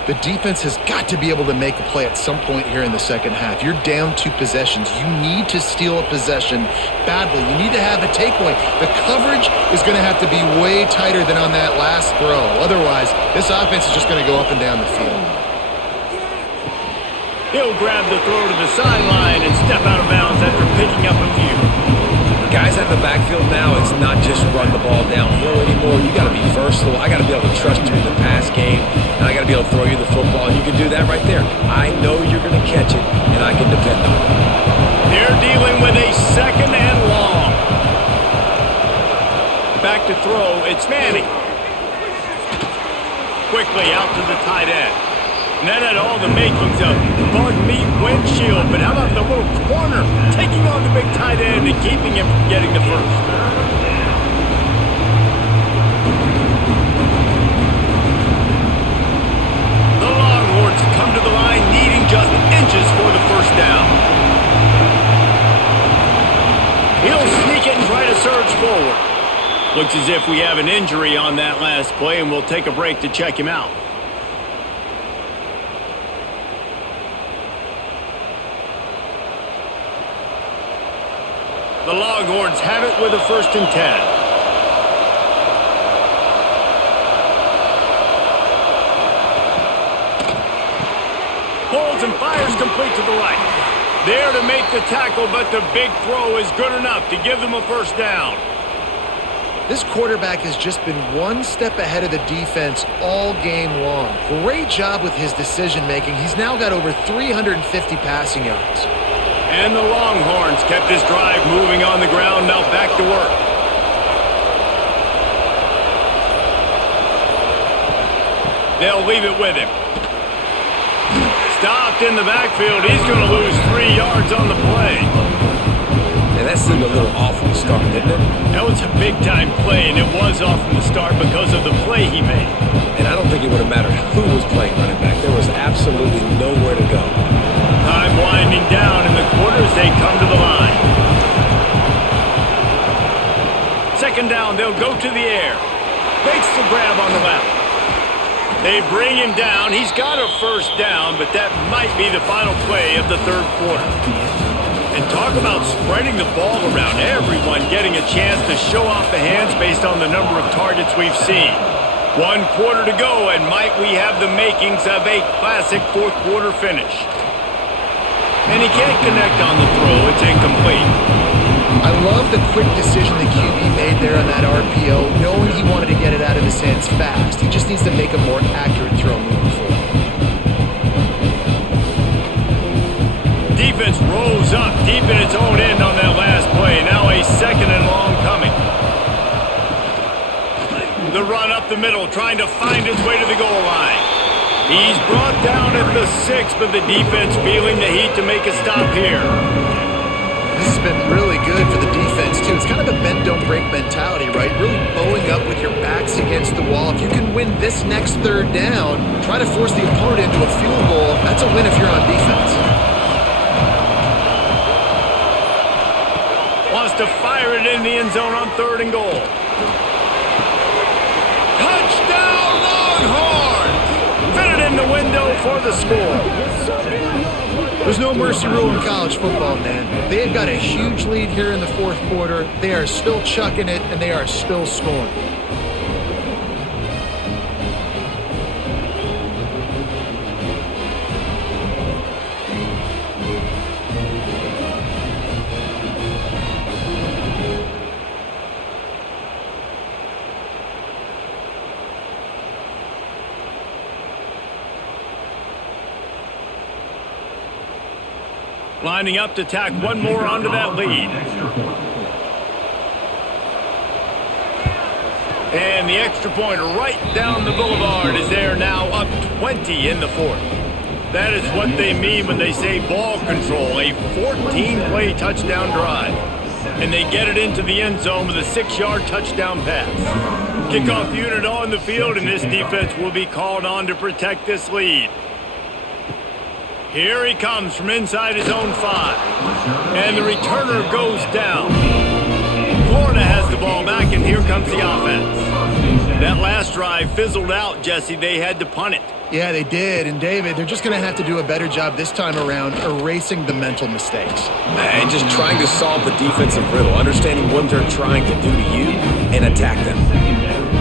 The defense has got to be able to make a play at some point here in the second half. You're down 2 possessions. You need to steal a possession badly. You need to have a takeaway. The coverage is going to have to be way tighter than on that last throw. Otherwise, this offense is just going to go up and down the field. He'll grab the throw to the sideline and step out of bounds after picking up a few. Guys out in the backfield now, it's not just run the ball downhill anymore. You got to be versatile. I got to be able to trust you in the pass game, and I got to be able to throw you the football. And you can do that right there. I know you're going to catch it, and I can depend on it. They're dealing with a second and long. Back to throw, it's Manning. Quickly out to the tight end. And that had all the makings of bug meat windshield, but how about the little corner taking on the big tight end and keeping him from getting the first? The Longhorns come to the line needing just inches for the first down. He'll sneak it and try to surge forward. Looks as if we have an injury on that last play, and we'll take a break to check him out. The Longhorns have it with a 1st and 10. Pulls and fires complete to the right. There to make the tackle, but the big throw is good enough to give them a first down. This quarterback has just been one step ahead of the defense all game long. Great job with his decision-making. He's now got over 350 passing yards. And the Longhorns kept this drive moving on the ground, now back to work. They'll leave it with him. Stopped in the backfield. He's going to lose 3 yards on the play. And that seemed a little off from the start, didn't it? That was a big-time play, and it was off from the start because of the play he made. And I don't think it would have mattered who was playing running back. There was absolutely nowhere to go. Time winding down in the quarter as they come to the line. 2nd down, they'll go to the air. Makes the grab on the left. They bring him down. He's got a first down, but that might be the final play of the 3rd quarter. And talk about spreading the ball around. Everyone getting a chance to show off the hands based on the number of targets we've seen. 1 quarter to go, and might we have the makings of a classic 4th quarter finish. And he can't connect on the throw. It's incomplete. I love the quick decision the QB made there on that RPO, knowing he wanted to get it out of his hands fast. He just needs to make a more accurate throw moving forward. Defense rolls up deep in its own end on that last play. Now a 2nd and long coming. The run up the middle, trying to find his way to the goal line. He's brought down at the 6, but the defense feeling the heat to make a stop here. This has been really good for the defense, too. It's kind of a bend-don't-break mentality, right? Really bowing up with your backs against the wall. If you can win this next 3rd down, try to force the opponent into a field goal, that's a win if you're on defense. Wants to fire it in the end zone on 3rd and goal. Touchdown, Longhorns! Fit it in the window for the score. There's no mercy rule in college football, man. They have got a huge lead here in the 4th quarter. They are still chucking it, and they are still scoring. Lining up to tack one more onto that lead. And the extra point right down the boulevard is there now, up 20 in the 4th. That is what they mean when they say ball control, a 14-play touchdown drive. And they get it into the end zone with a 6-yard touchdown pass. Kickoff unit on the field, and this defense will be called on to protect this lead. Here he comes from inside his own 5. And the returner goes down. Florida has the ball back, and here comes the offense. That last drive fizzled out, Jesse. They had to punt it. Yeah, they did. And, David, they're just going to have to do a better job this time around erasing the mental mistakes. And just trying to solve the defensive riddle, understanding what they're trying to do to you and attack them.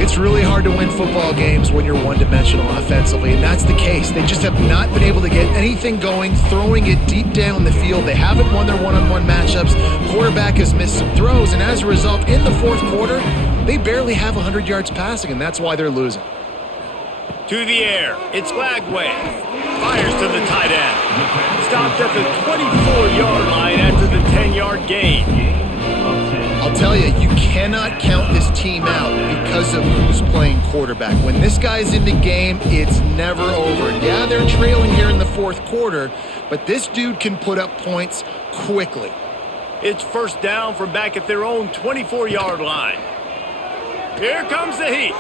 It's really hard to win football games when you're one-dimensional offensively, and that's the case. They just have not been able to get anything going, throwing it deep down the field. They haven't won their one-on-one matchups. Quarterback has missed some throws, and as a result, in the fourth quarter, they barely have 100 yards passing, and that's why they're losing. To the air, it's Lagway. Fires to the tight end. Stopped at the 24-yard line after the 10-yard gain. I'll tell you, you cannot count this team out because of who's playing quarterback. When this guy's in the game, it's never over. Yeah, they're trailing here in the fourth quarter, but this dude can put up points quickly. It's first down from back at their own 24-yard line. Here comes the heat.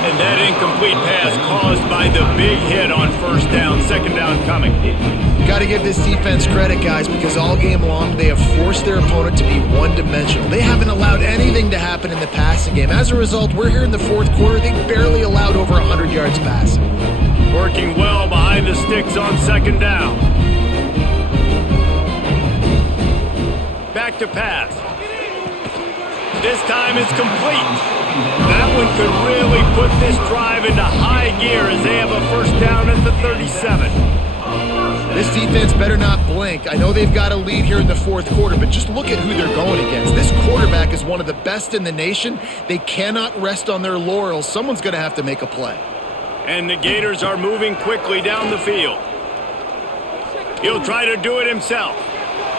And that incomplete pass caused by the big hit on first down, second down coming. Got to give this defense credit, guys, because all game long they have forced their opponent to be one-dimensional. They haven't allowed anything to happen in the passing game. As a result, we're here in the fourth quarter. They barely allowed over 100 yards passing. Working well behind the sticks on second down. Back to pass. This time it's complete. That one could really put this drive into high gear as they have a first down at the 37. This defense better not blink. I know they've got a lead here in the fourth quarter, but just look at who they're going against. This quarterback is one of the best in the nation. They cannot rest on their laurels. Someone's going to have to make a play. And the Gators are moving quickly down the field. He'll try to do it himself.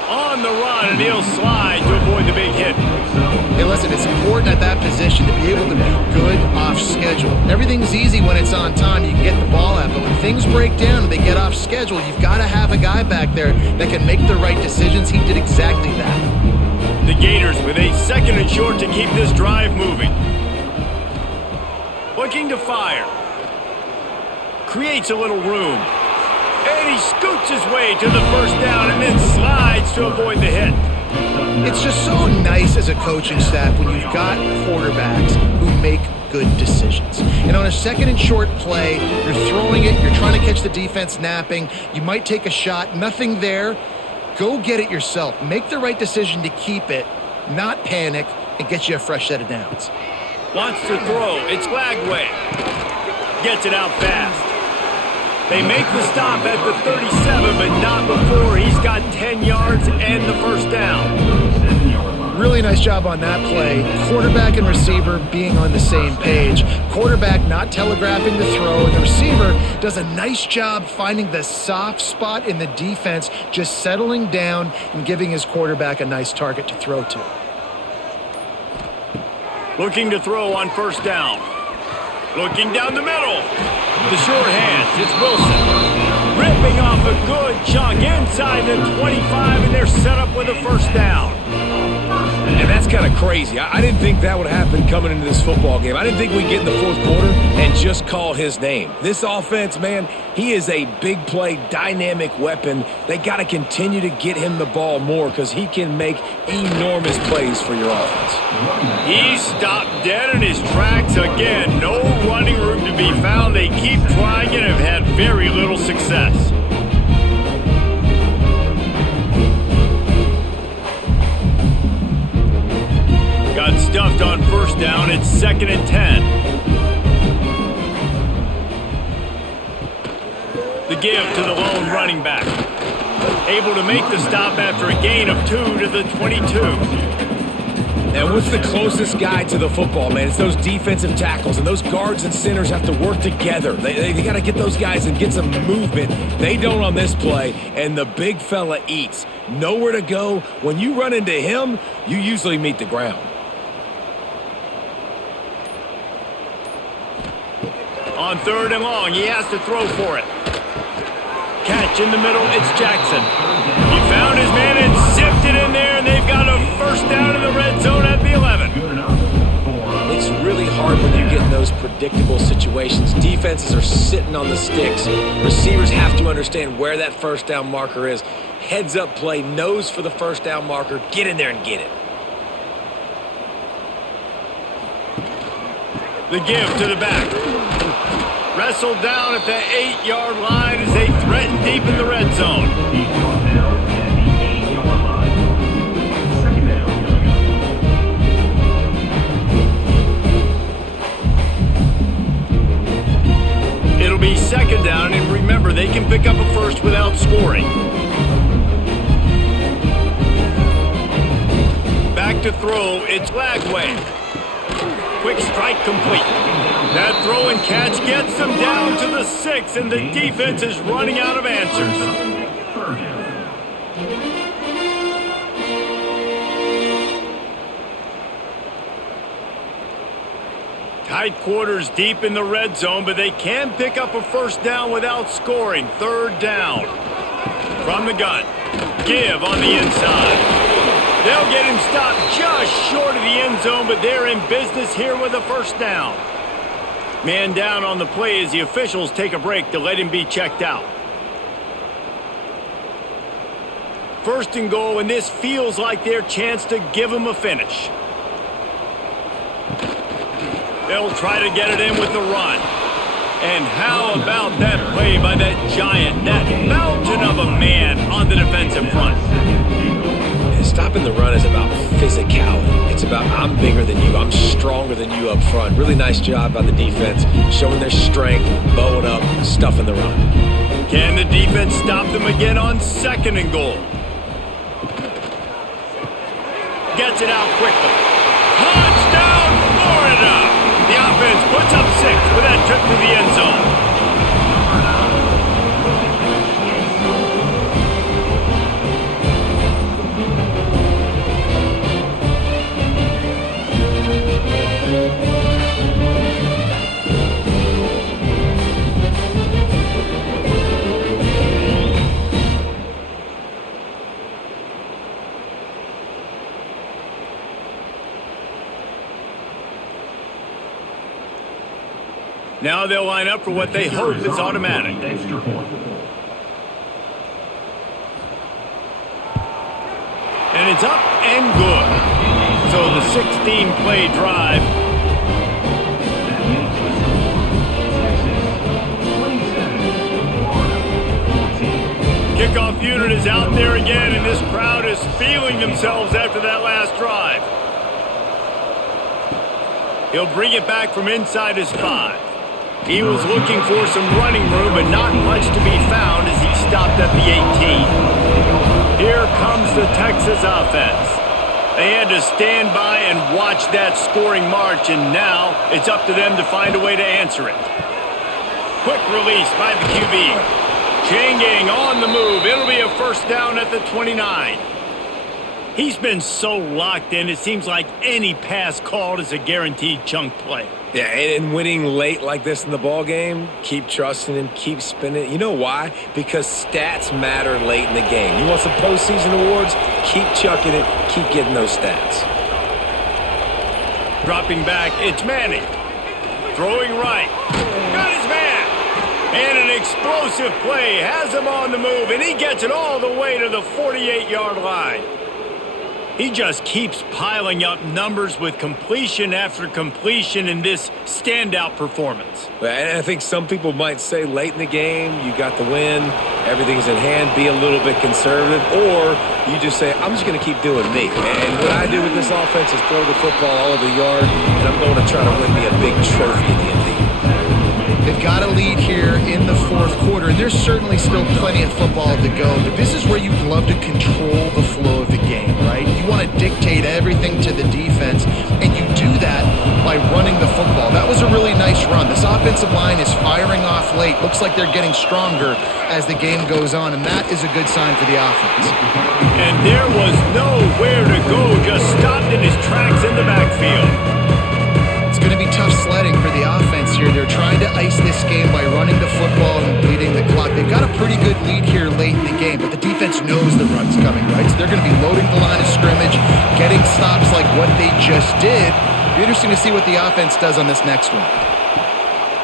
On the run, and he'll slide to avoid the big hit. Hey, listen, it's important at that position to be able to be good off schedule. Everything's easy when it's on time. You can get the ball out, but when things break down and they get off schedule, you've got to have a guy back there that can make the right decisions. He did exactly that. The Gators with a second and short to keep this drive moving. Looking to fire. Creates a little room. And he scoots his way to the first down and then slides to avoid the hit. It's just so nice as a coaching staff when you've got quarterbacks who make good decisions. And on a second and short play, you're throwing it, you're trying to catch the defense napping, you might take a shot, nothing there. Go get it yourself. Make the right decision to keep it, not panic, and get you a fresh set of downs. Wants to throw. It's Lagway. Gets it out fast. They make the stop at the 37, but not before he's got 10 yards and the first down. Really nice job on that play. Quarterback and receiver being on the same page. Quarterback not telegraphing the throw, and the receiver does a nice job finding the soft spot in the defense, just settling down and giving his quarterback a nice target to throw to. Looking to throw on first down. Looking down the middle. The short hands, it's Wilson. Ripping off a good chunk inside the 25, and they're set up with a first down. And that's kind of crazy. I didn't think that would happen coming into this football game. I didn't think we'd get in the fourth quarter and just call his name. This offense, man, he is a big play, dynamic weapon. They got to continue to get him the ball more because he can make enormous plays for your offense. He stopped dead in his tracks again. No running room to be found. They keep trying and have had very little success. Got stuffed on first down. It's 2nd and 10. The give to the lone running back. Able to make the stop after a gain of 2 to the 22. And what's the closest guy to the football, man? It's those defensive tackles, and those guards and centers have to work together. They got to get those guys and get some movement. They don't on this play, and the big fella eats. Nowhere to go. When you run into him, you usually meet the ground. On 3rd and long, he has to throw for it. Catch in the middle, it's Jackson. He found his man and zipped it in there, and they've got a first down in the red zone at the 11. It's really hard when you get in those predictable situations. Defenses are sitting on the sticks. Receivers have to understand where that first down marker is. Heads up play, nose for the first down marker. Get in there and get it. The give to the back. Wrestled down at the 8-yard line as they threaten deep in the red zone. He's brought down at the 8-yard line. Second down coming up. It'll be second down, and remember, they can pick up a first without scoring. Back to throw, it's Lagway. Quick strike complete. That throw and catch gets them down to the 6, and the defense is running out of answers. Third down. Tight quarters deep in the red zone, but they can pick up a first down without scoring. Third down. From the gun. Give on the inside. They'll get him stopped just short of the end zone, but they're in business here with a first down. Man down on the play as the officials take a break to let him be checked out. First and goal, and this feels like their chance to give him a finish. They'll try to get it in with the run. And how about that play by that giant, that mountain of a man on the defensive front? Stopping the run is about physicality. It's about I'm bigger than you, I'm stronger than you up front. Really nice job by the defense, showing their strength, bowing up, stuffing the run. Can the defense stop them again on second and goal? Gets it out quickly. Touchdown, Florida! The offense puts up 6 with that trip to the end zone. Now they'll line up for what they hope is automatic. Extra point. And it's up and good. So the 16-play drive. That means the score, Texas 27, Florida 14. Kickoff unit is out there again, and this crowd is feeling themselves after that last drive. He'll bring it back from inside his 5. He was looking for some running room, but not much to be found as he stopped at the 18. Here comes the Texas offense. They had to stand by and watch that scoring march, and now it's up to them to find a way to answer it. Quick release by the QB. Chain gang on the move. It'll be a first down at the 29. He's been so locked in, it seems like any pass called is a guaranteed chunk play. Yeah, and winning late like this in the ball game, keep trusting him, keep spinning. You know why? Because stats matter late in the game. You want some postseason awards? Keep chucking it, keep getting those stats. Dropping back, it's Manning. Throwing right. Got his man. And an explosive play has him on the move, and he gets it all the way to the 48-yard line. He just keeps piling up numbers with completion after completion in this standout performance. And I think some people might say late in the game, you got the win, everything's in hand, be a little bit conservative, or you just say, I'm just going to keep doing me. And what I do with this offense is throw the football all over the yard, and I'm going to try to win me a big trophy at the end of the year. They've got a lead here in the fourth quarter, and there's certainly still plenty of football to go, but this is where you'd love to control the flow of the game, right? You want to dictate everything to the defense, and you do that by running the football. That was a really nice run. This offensive line is firing off late. Looks like they're getting stronger as the game goes on, and that is a good sign for the offense. And there was nowhere to go, just stopped in his tracks in the backfield. It's going to be tough sledding for the offense here. They're trying to ice this game by running the football and bleeding the clock. They've got a pretty good lead here late in the game, but the defense knows the run's coming, right? So they're going to be loading the line of scrimmage, getting stops like what they just did. Be interesting to see what the offense does on this next one.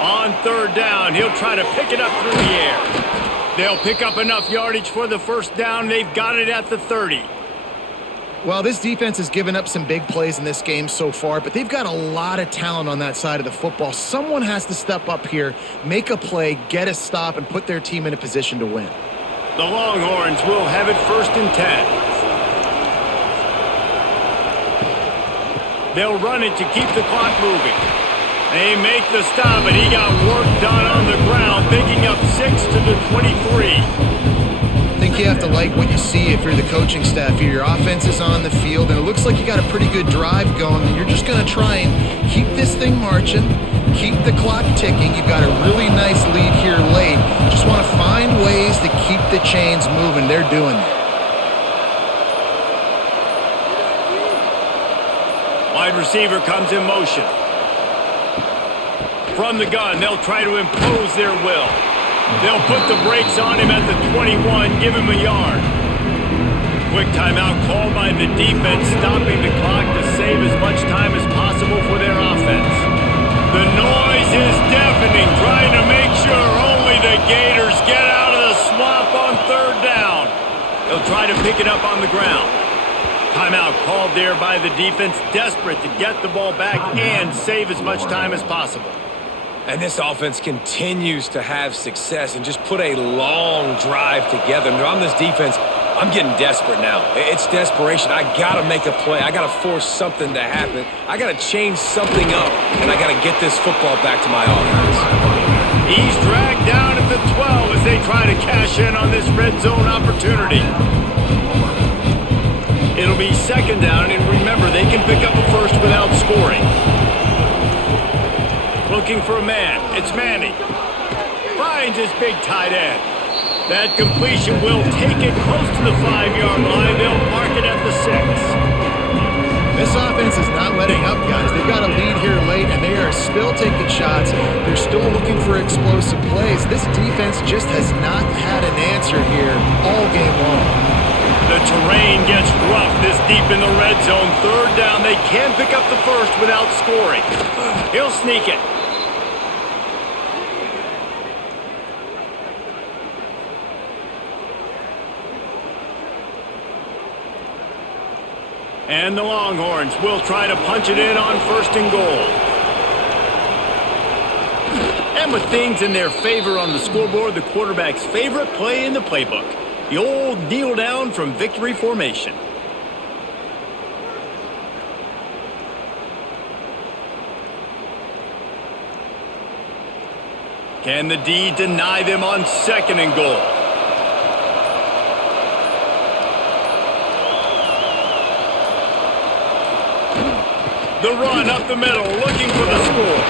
On third down, he'll try to pick it up through the air. They'll pick up enough yardage for the first down. They've got it at the 30. Well, this defense has given up some big plays in this game so far, but they've got a lot of talent on that side of the football. Someone has to step up here, make a play, get a stop, and put their team in a position to win. The Longhorns will have it 1st and 10. They'll run it to keep the clock moving. They make the stop, and he got work done on the ground, picking up 6 to the 23. I think you have to like what you see if you're the coaching staff here. Your offense is on the field, and it looks like you got a pretty good drive going, and you're just going to try and keep this thing marching, keep the clock ticking. You've got a really nice lead here late. Just want to find ways to keep the chains moving. They're doing that. Wide receiver comes in motion. From the gun, they'll try to impose their will. They'll put the brakes on him at the 21, give him a yard. Quick timeout called by the defense, stopping the clock to save as much time as possible for their offense. The noise is deafening, trying to make sure only the Gators get out of the swamp on 3rd down. They'll try to pick it up on the ground. Timeout called there by the defense, desperate to get the ball back and save as much time as possible. And this offense continues to have success and just put a long drive together. And on this defense, I'm getting desperate now. It's desperation. I got to make a play. I got to force something to happen. I got to change something up, and I got to get this football back to my offense. He's dragged down at the 12 as they try to cash in on this red zone opportunity. It'll be 2nd down, and remember, they can pick up a first without scoring. Looking for a man. It's Manning. Finds his big tight end. That completion will take it close to the 5-yard line. They'll mark it at the 6. This offense is not letting up, guys. They've got a lead here late, and they are still taking shots. They're still looking for explosive plays. This defense just has not had an answer here all game long. The terrain gets rough this deep in the red zone. 3rd down. They can pick up the first without scoring. He'll sneak it. And the Longhorns will try to punch it in on 1st and goal. And with things in their favor on the scoreboard, the quarterback's favorite play in the playbook. The old kneel down from victory formation. Can the D deny them on 2nd and goal? The run up the middle, looking for the score.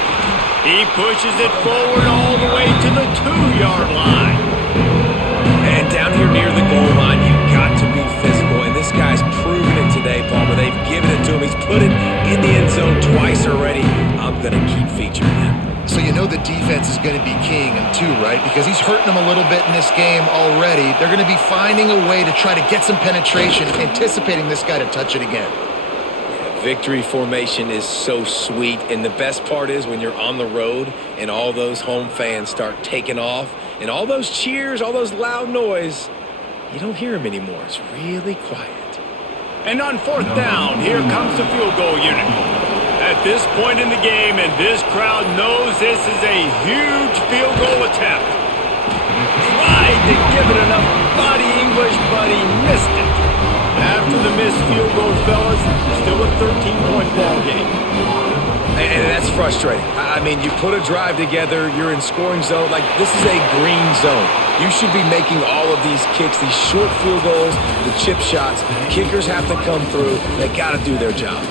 He pushes it forward all the way to the 2-yard line. And down here near the goal line, you've got to be physical. And this guy's proven it today, Palmer. They've given it to him. He's put it in the end zone twice already. I'm going to keep featuring him. So you know the defense is going to be keying him too, right? Because he's hurting them a little bit in this game already. They're going to be finding a way to try to get some penetration, anticipating this guy to touch it again. Victory formation is so sweet, and the best part is when you're on the road and all those home fans start taking off and all those cheers, all those loud noise, you don't hear them anymore. It's really quiet. And on 4th down, here comes the field goal unit. At this point in the game, and this crowd knows this is a huge field goal attempt. Tried to give it enough body English, but he missed it. After the missed field goal, fellas, still a 13-point ball game. And that's frustrating. I mean, you put a drive together, you're in scoring zone. Like, this is a green zone. You should be making all of these kicks, these short field goals, the chip shots. Kickers have to come through. They got to do their job.